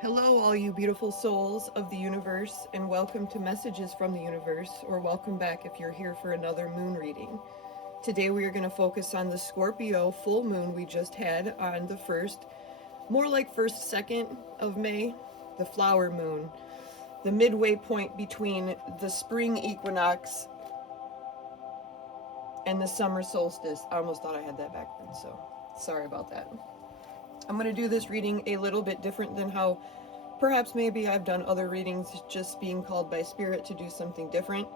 Hello, all you beautiful souls of the universe, and welcome to Messages from the Universe, or welcome back if you're here for another moon reading. Today we are going to focus on the Scorpio full moon we just had on the more like second of May, the flower moon, the midway point between the spring equinox and the summer solstice. I almost thought I had that backwards, so sorry about that. I'm going to do this reading a little bit different than how perhaps maybe I've done other readings, just being called by spirit to do something different.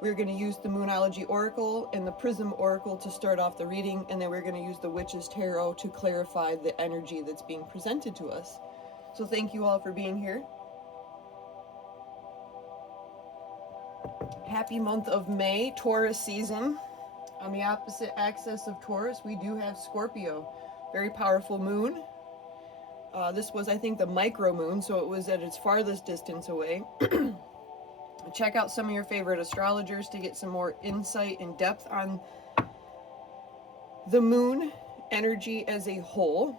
We're going to use the Moonology Oracle and the Prism Oracle to start off the reading, and then we're going to use the Witch's Tarot to clarify the energy that's being presented to us. So thank you all for being here. Happy month of May, Taurus season. On the opposite axis of Taurus, we do have Scorpio. Very powerful moon. This was, I think, the micro moon, so it was at its farthest distance away. Check out some of your favorite astrologers to get some more insight and depth on the moon energy as a whole.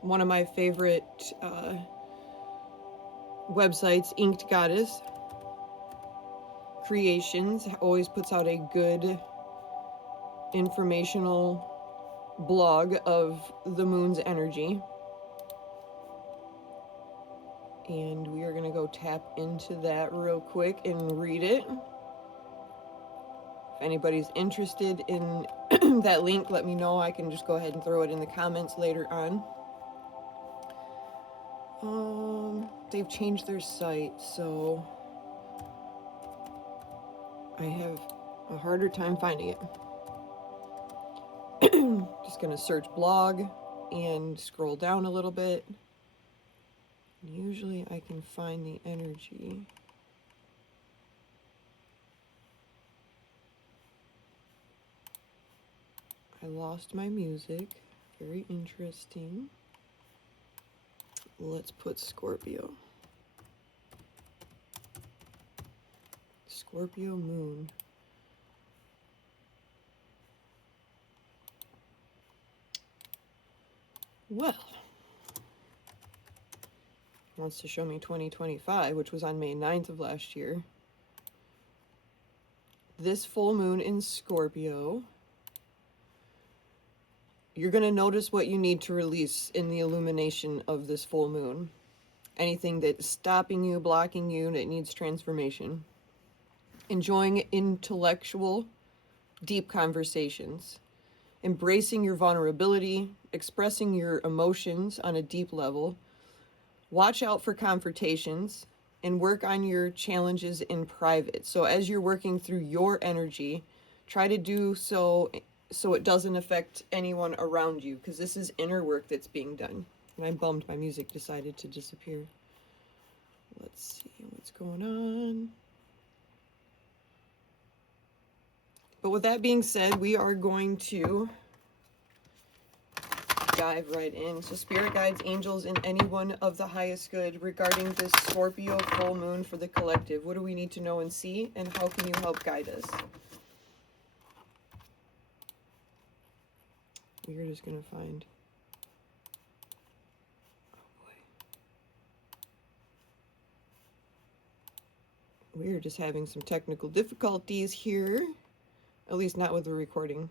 One of my favorite websites, Inked Goddess Creations, always puts out a good informational blog of the moon's energy. And we are going to go tap into that real quick and read it. If anybody's interested in that link, let me know. I can just go ahead and throw it in the comments later on. They've changed their site, so I have a harder time finding it. Just going to search blog and scroll down a little bit. Usually I can find the energy. I lost my music. Very interesting. Let's put Scorpio. Scorpio moon. Well, wants to show me 2025, which was on May 9th of last year. This full moon in Scorpio, you're going to notice what you need to release in the illumination of this full moon. Anything that's stopping you, blocking you, that needs transformation. Enjoying intellectual, deep conversations. Embracing your vulnerability, expressing your emotions on a deep level. Watch out for confrontations and work on your challenges in private. So as you're working through your energy, try to do so it doesn't affect anyone around you, because this is inner work that's being done. And I'm bummed my music decided to disappear. Let's see what's going on. But with that being said, we are going to dive right in. So spirit guides, angels, and anyone of the highest good regarding this Scorpio full moon for the collective. What do we need to know and see, and how can you help guide us? We're just going to find... Oh boy. We're just having some technical difficulties here. At least not with the recording.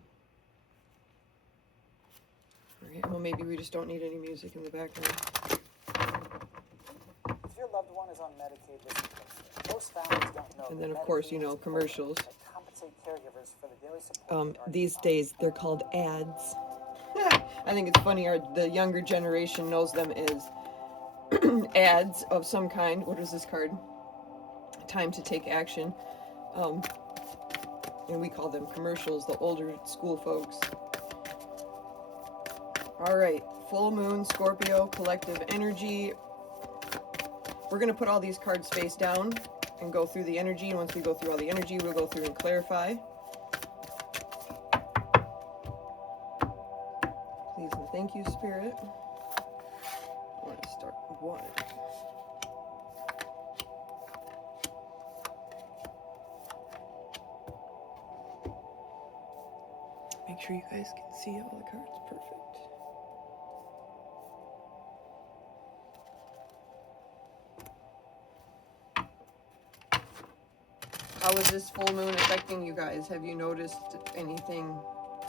Alright, well maybe we just don't need any music in the background. If your loved one is on Medicaid, listen closely. Most families don't know. And then of course, you know, commercials. Compensate caregivers for the daily support. These days they're called ads. I think it's funny, the younger generation knows them as ads of some kind. What is this card? Time to take action. And we call them commercials, the older school folks. All right, full moon, Scorpio, collective energy. We're going to put all these cards face down and go through the energy. And once we go through all the energy, we'll go through and clarify. Please and thank you, Spirit. I want to start with one. Make sure you guys can see all the cards. Perfect. How is this full moon affecting you guys? Have you noticed anything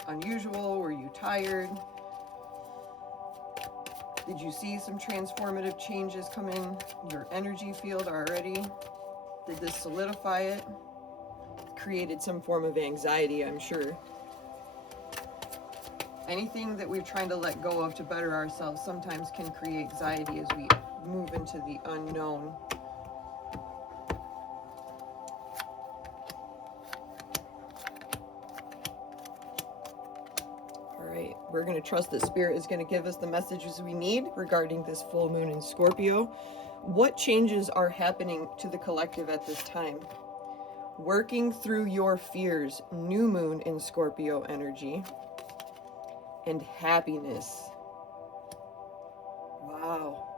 unusual? Were you tired? Did you see some transformative changes come in your energy field already? Did this solidify it? Created some form of anxiety, I'm sure. Anything that we're trying to let go of to better ourselves sometimes can create anxiety as we move into the unknown. Alright, we're going to trust that Spirit is going to give us the messages we need regarding this full moon in Scorpio. What changes are happening to the collective at this time? Working through your fears, new moon in Scorpio energy, and happiness. Wow.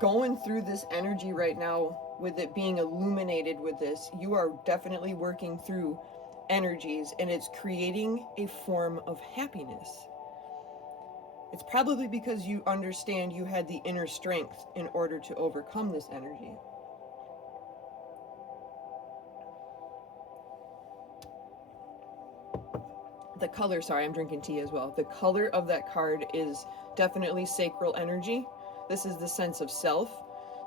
Going through this energy right now, with it being illuminated with this, you are definitely working through energies, and it's creating a form of happiness. It's probably because you understand you had the inner strength in order to overcome this energy. The color, sorry, I'm drinking tea as well. The color of that card is definitely sacral energy. This is the sense of self.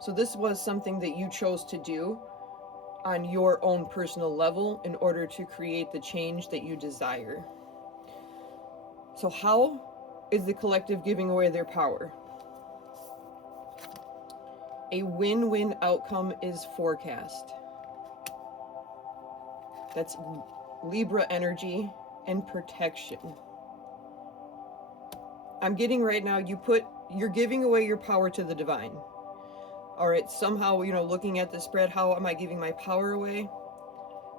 So this was something that you chose to do on your own personal level in order to create the change that you desire. So how is the collective giving away their power? A win-win outcome is forecast. That's Libra energy and protection. I'm getting right now, you're giving away your power to the divine. All right, somehow, looking at the spread, how am I giving my power away?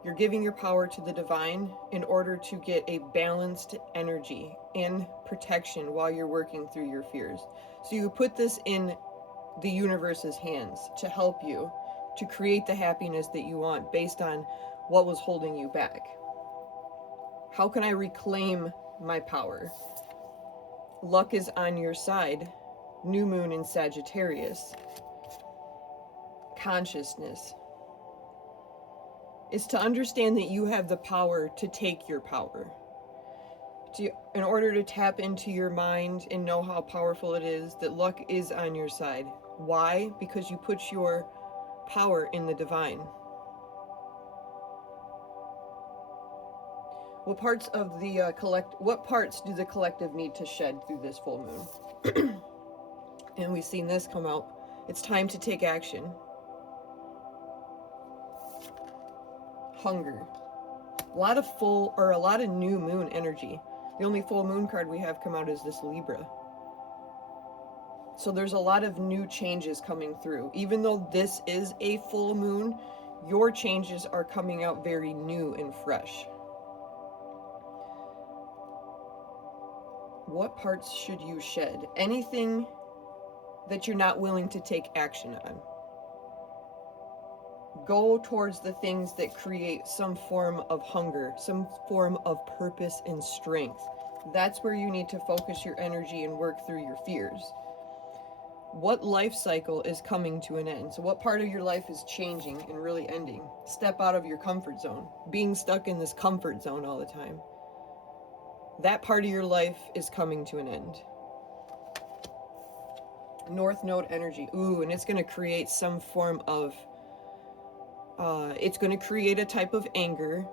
You're giving your power to the divine in order to get a balanced energy and protection while you're working through your fears. So you put this in the universe's hands to help you to create the happiness that you want based on what was holding you back. How can I reclaim my power? Luck is on your side. New moon in Sagittarius. Consciousness is to understand that you have the power to take your power. In order to tap into your mind and know how powerful it is, that luck is on your side. Why? Because you put your power in the divine. What parts of the what parts do the collective need to shed through this full moon? And we've seen this come out. It's time to take action. Hunger. A lot of new moon energy. The only full moon card we have come out is this Libra. So there's a lot of new changes coming through. Even though this is a full moon, your changes are coming out very new and fresh. What parts should you shed? Anything that you're not willing to take action on. Go towards the things that create some form of hunger, some form of purpose and strength. That's where you need to focus your energy and work through your fears. What life cycle is coming to an end? So what part of your life is changing and really ending? Step out of your comfort zone. Being stuck in this comfort zone all the time. That part of your life is coming to an end. North Node energy. Ooh, and it's going to create some form of it's going to create a type of anger.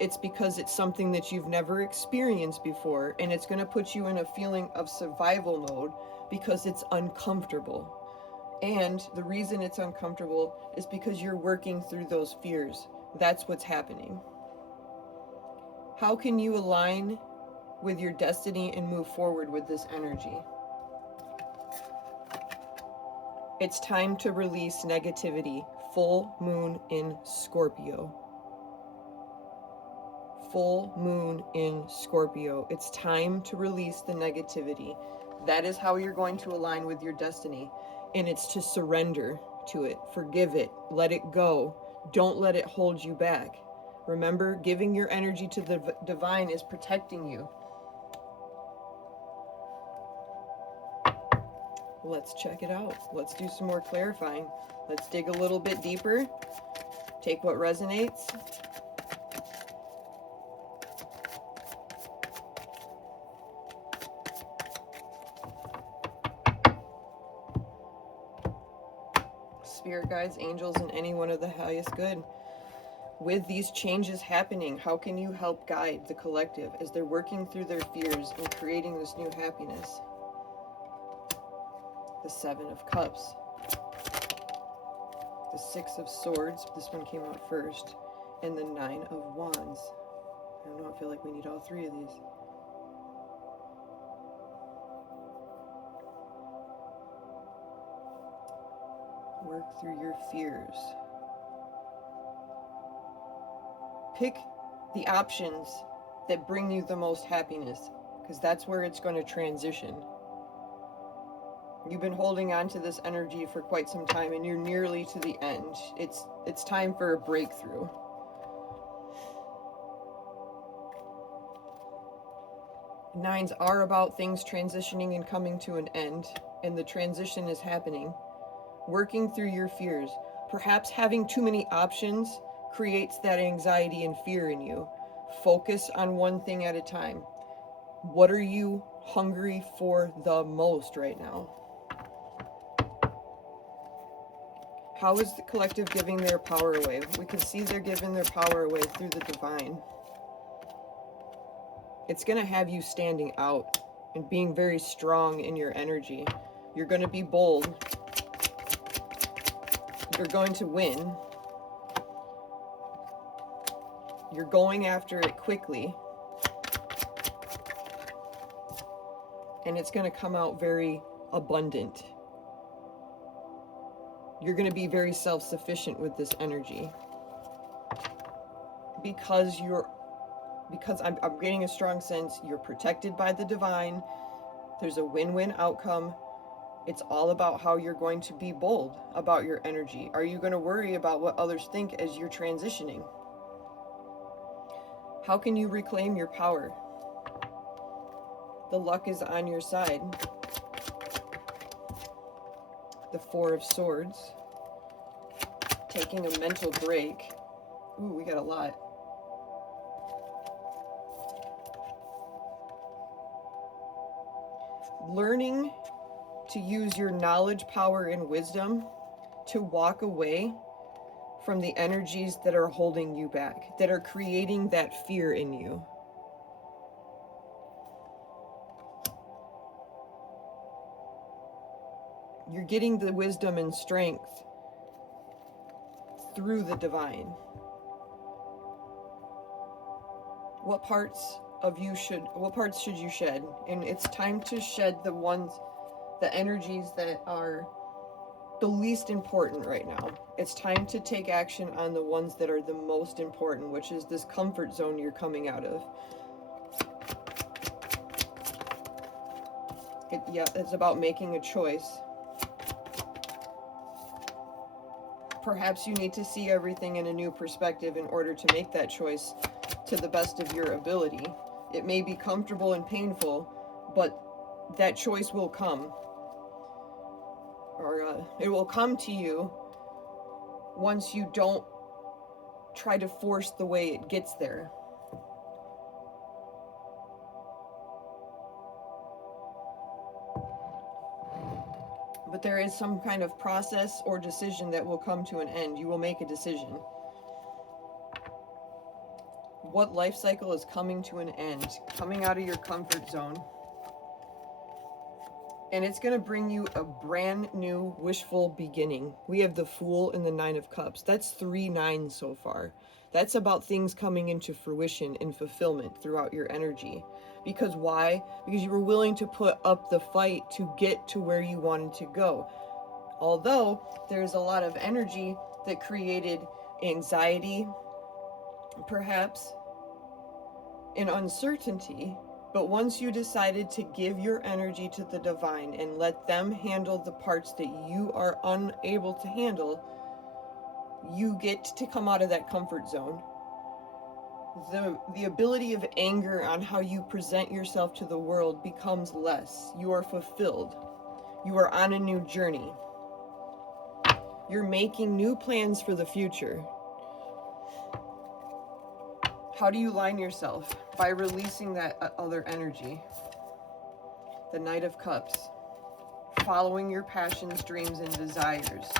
It's because it's something that you've never experienced before, and it's going to put you in a feeling of survival mode because it's uncomfortable. And the reason it's uncomfortable is because you're working through those fears. That's what's happening. How can you align with your destiny and move forward with this energy? It's time to release negativity. Full moon in Scorpio. Full moon in Scorpio. It's time to release the negativity. That is how you're going to align with your destiny. And it's to surrender to it. Forgive it. Let it go. Don't let it hold you back. Remember, giving your energy to the divine is protecting you. Let's check it out. Let's do some more clarifying. Let's dig a little bit deeper. Take what resonates. Spirit guides, angels, and anyone of the highest good. With these changes happening, how can you help guide the collective as they're working through their fears and creating this new happiness? The Seven of Cups. The Six of Swords, this one came out first, and the Nine of Wands. I don't know, I feel like we need all three of these. Work through your fears. Pick the options that bring you the most happiness, because that's where it's going to transition. You've been holding on to this energy for quite some time, and you're nearly to the end. It's time for a breakthrough. Nines are about things transitioning and coming to an end, and the transition is happening. Working through your fears. Perhaps having too many options creates that anxiety and fear in you. Focus on one thing at a time. What are you hungry for the most right now? How is the collective giving their power away? We can see they're giving their power away through the divine. It's going to have you standing out and being very strong in your energy. You're going to be bold. You're going to win. You're going after it quickly. And it's going to come out very abundant. You're going to be very self-sufficient with this energy. Because I'm getting a strong sense you're protected by the divine. There's a win-win outcome. It's all about how you're going to be bold about your energy. Are you going to worry about what others think as you're transitioning? How can you reclaim your power? The luck is on your side. The Four of Swords. Taking a mental break. Ooh, we got a lot. Learning to use your knowledge, power, and wisdom to walk away from the energies that are holding you back, that are creating that fear in you. You're getting the wisdom and strength through the divine. What parts should you shed? And it's time to shed the energies that are the least important right now. It's time to take action on the ones that are the most important, which is this comfort zone you're coming out of. It's about making a choice. Perhaps you need to see everything in a new perspective in order to make that choice to the best of your ability. It may be comfortable and painful, but that choice will come. Or it will come to you once you don't try to force the way it gets there. But there is some kind of process or decision that will come to an end. You will make a decision. What life cycle is coming to an end? Coming out of your comfort zone. And it's going to bring you a brand new wishful beginning. We have the Fool and the Nine of Cups. That's 3 nines so far. That's about things coming into fruition and fulfillment throughout your energy. Because why? Because you were willing to put up the fight to get to where you wanted to go. Although there's a lot of energy that created anxiety, perhaps, and uncertainty. But once you decided to give your energy to the divine and let them handle the parts that you are unable to handle, you get to come out of that comfort zone. The ability of anger on how you present yourself to the world becomes less. You are fulfilled. You are on a new journey. You're making new plans for the future. How do you line yourself? By releasing that other energy. The Knight of Cups. Following your passions, dreams, and desires.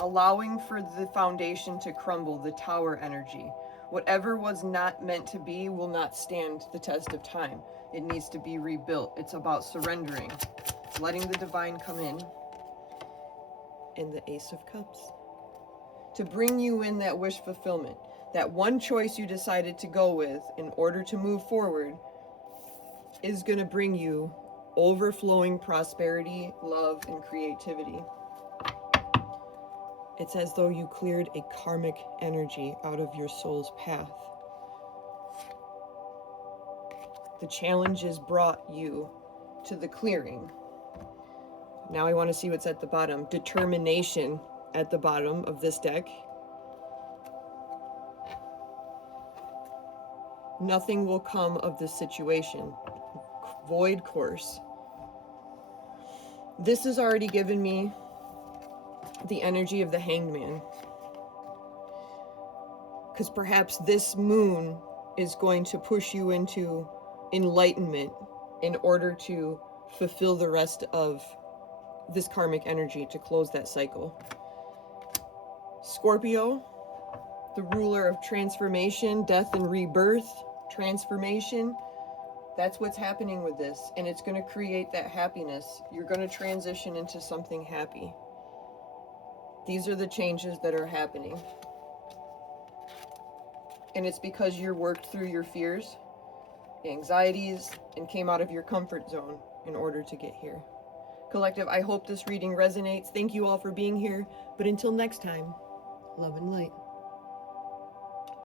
Allowing for the foundation to crumble, the Tower energy. Whatever was not meant to be will not stand the test of time. It needs to be rebuilt. It's about surrendering. It's letting the divine come in. And the Ace of Cups. To bring you in that wish fulfillment. That one choice you decided to go with in order to move forward is going to bring you overflowing prosperity, love, and creativity. It's as though you cleared a karmic energy out of your soul's path. The challenges brought you to the clearing. Now I want to see what's at the bottom. Determination at the bottom of this deck. Nothing will come of this situation. Void course. This has already given me the energy of the Hanged Man. Because perhaps this moon is going to push you into enlightenment in order to fulfill the rest of this karmic energy to close that cycle. Scorpio, the ruler of transformation, death and rebirth, transformation. That's what's happening with this, and it's going to create that happiness. You're going to transition into something happy. These are the changes that are happening. And it's because you worked through your fears, anxieties, and came out of your comfort zone in order to get here. Collective, I hope this reading resonates. Thank you all for being here. But until next time, love and light.